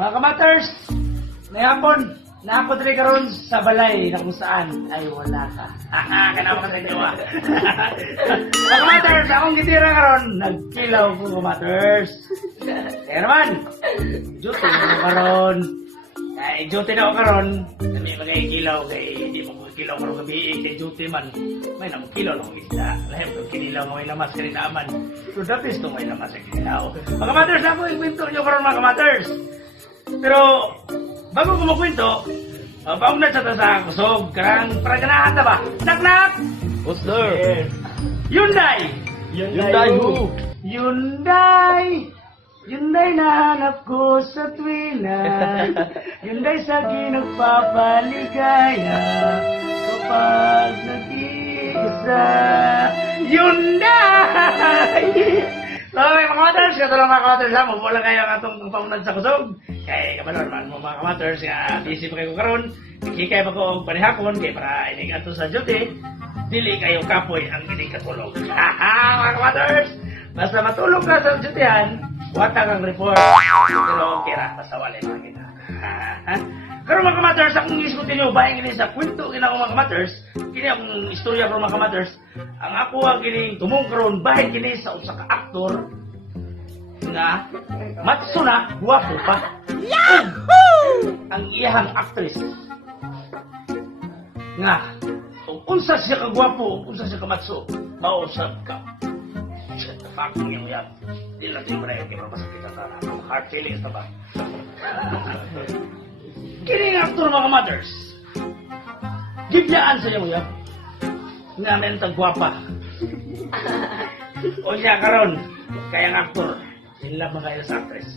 Mga kamaters, ngayapon, naapod rin karon sa balay na kung saan ay wala ka. Kanawa ka sa inyo ah. Mga kamaters, akong gitira karon, nagkilaw ko kamaters. Kaya naman, duty na karon. Ay, duty na ako karon. May mga ikilaw kay hindi mo kilaw karon gabi kay duty man. May nang kilaw lang isda. Lahat ng kinilaw may lamas kanina aman. So that is to may lamas sa kinilaw. Mga kamaters, ako ikwento nyo karon mga kamaters. Pero, bago ko makwento, bago na sa tasa kusog, karang paraganahan na ba? Knock-knock! What's there? Hyundai! Hyundai who? Hyundai! Hyundai na hanap ko sa tuwinay. Hyundai sa ginagpapaligaya kapag nag-iisa. Hyundai! Okay, mga kamaters, ito lang mga kamaters ha, magwala kayo ang atong pamunad sa kusog. Kaya kabalor man mo mga kamaters, nga busy pa kayo karon, ikikay pa ko ang panihapon, kaya para inig ato sa duty, dili kayo kapoy ang inig katulog. Mga kamaters, basta matulog ka sa dutyhan, watang ang report, pero kira, basta wala yung mga kita. Pero mga kamaters, akong iskutin nyo, bayan gini sa kwento gina ko mga kamaters, kini akong istorya ko mga kamaters, ang ako ang gini tumong karon bayan gini sa usa ka aktor nga matso na, guwapo pa. Yahoo! Ang iyahang actress nga kung unsa siya ka guwapo, unsa siya ka matso, mausap ka. Shit, the fuck mo yung yan. Di lang yung break, pero masakit ang tara. Heart feelings na ba? Kini nga aktor mga mothers. Gibyaan sa iyo yan. Nga mentang guwapa. O siya karon, kaya nga aktor. In love na kayo sa actress.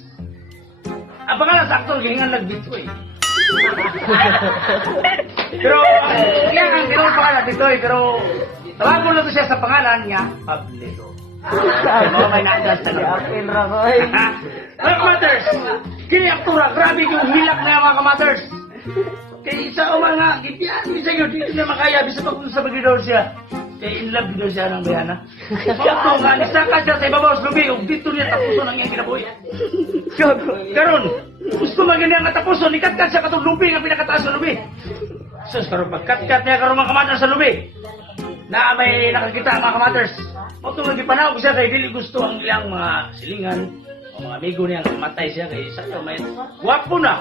Ang pangalan sa aktor, ganyan nagbitoy. Pero, kaya ang gano'n pangalan ditoy, pero tawag mo lang siya sa pangalan niya, Pablito. Ano may naagad sa niya? Apil ra ko eh. Mga kamaters, kini aktura, grabe yung hilak na mga kamaters. Kaya isa o mga, ipiyan, isa yun, dito na makaya, bisa pa kung sa pag-idol siya. Kaya in love dito siya ng bayana. Ito nga, nisaka siya sa ibabaw sa lubi, o dito niya tapuson ang iyang kinabuhi. Karon, gusto maganda nga tapuson, ikat-kat siya katong lubi nga pinakataas sa lubi. Sus, karon pagkat-kat niya karon mga kamaters sa lubi. Na may nakakita mga kamaters. Motong nagipanaw siya kay dili gusto ang ilang mga silingan o mga amigo niya nga matay siya kay sa may guwapo na.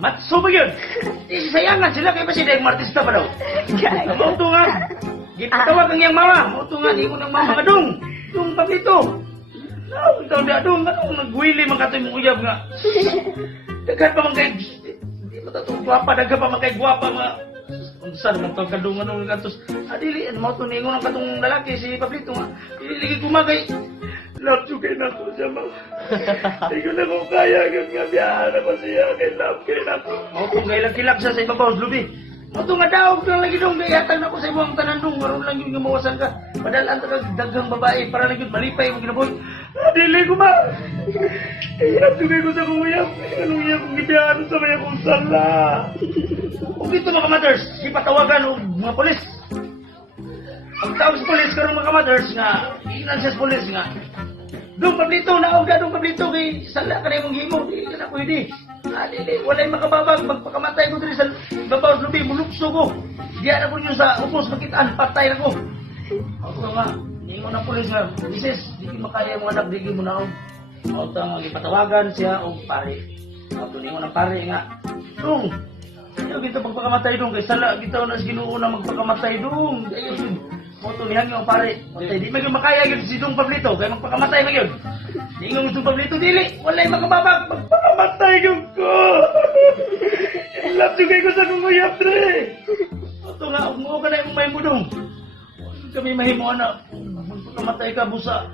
Matso ba yun? Isayangan sila kay ba siya dahil martista pa daw. Motong nga, gipatawag ang iyang mama. Motong nga, di ko ng mama kadung. Dung Pablito. No, ikaw di adung. Anong nagwili mga katoy mong uyab nga. Dagat pa mga kay... Hindi mo tatong guwapa. Dagat pa mga kay guwapa mga... Unsan man to kadung anong kantos. Adili mo to ningon ang katong lalaki si Pablito nga. Dili kumagay. Love you kay nako siya ma. Di ko na ko kaya nga biyahan ako siya kay love kay nako. Mo to gailang kilak siya sa ibabaw sa lubi. Mo to nga daog lang lagi dong gayatan nako sa imong tanan dong maron lang yung mawasan ka. Padalan ta kag daghang babae para lang yun malipay mo ginaboy. Dili ko ma. Hirap tugay ko sa kuya. Anong iya kong gibiyahan sa may akong sala. Kung dito mga mothers, ipatawagan o mga polis. Ang tawag sa polis, karong mga mothers nga, iinan siya sa polis nga. Dung Pablito, naog na Dung Pablito, kay sala ka na yung himo, di ka na pwede. Dili, walay makababag, magpakamatay ko dito sa babaw sa lubi, mulukso ko. Diyan ako nyo sa upos, makitaan, patay na ko. Ako nga, hindi mo na polis nga, misis, di ko makaya mga anak, di mo na ako. Ako nga, ipatawagan siya o pare. Ako mo ng pare nga, Dung, ayaw kita magpakamatay dong, kay sala kita na Ginoo na magpakamatay dong. Ayaw yun. Moto nihan yung pare. Di maging makaya yun si Dung Pablito, kaya magpakamatay mo yun. Di nga Dung Pablito, dili. Walay makababag, magpakamatay yung ko. Love you kayo sa kong uyap, tre. Moto nga, umuo ka na yung may mo dong. Kami mahimo na, magpakamatay ka, busa.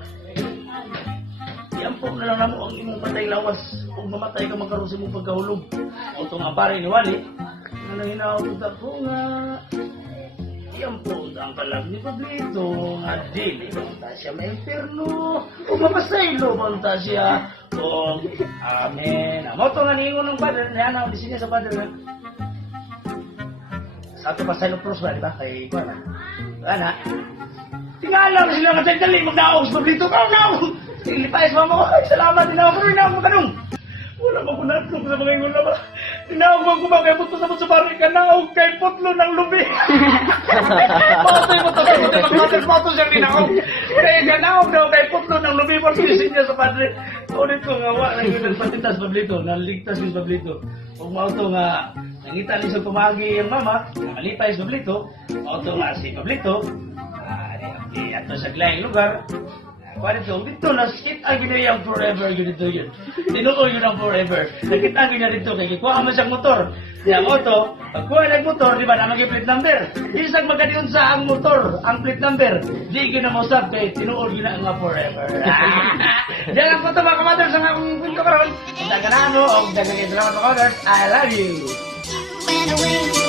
Iampok na lang namo ang imong patay lawas. Kung mamatay ka magkaroon sa imong pagkahulog. Moto nga pare ni Wali, ano hinaawag ko nga. Iampok ang kalag ni Pablito. Nga dili, banta siya may inferno. O mapasaylo, banta siya. O, amen. Moto nga ningon ng padre, niya na, di siya sa padre nga. Sa ato pa sa Ilocros ba, di ba? Kay Kuana. Ana. Tingala sila nga dali, magdaog sa Pablito. Kau na! Ilipayas mo mo, ay salamat din ako, pero na ako kanong. Wala Wala mo kunatlog sa mga ingon na ba? Tinaog mo ko ba kay puto sa bari ka naog kay putlo ng lubi. Patoy mo to sa mga mother photo siya tinaog. Kaya ka naog daw kay putlo ng lubi mo sisin niya sa padre. Ulit ko nga wa nang yun patitas Pablito, naligtas yung Pablito. Kung mauto nga nangita ni sa pumagi ang mama, nakalipay sa Pablito, mauto nga si Pablito, ato sa glayang lugar. Paano ito? Dito na skit ang ginayang forever yun ito yun. Tinuo yun ang forever. Nakita ang ginaya dito kaya kuha mo siyang motor. Yung auto, pag kuha ng motor, di ba naman yung plate number? Isang magkadiyon sa ang motor, ang plate number. Di ginamusap kaya tinuo yun ang nga forever. Diyan lang po ito mga kamaders ang akong pinto karoon. Dagan na ano, o dagan kayo salamat mga kamaders. I love you. Went away.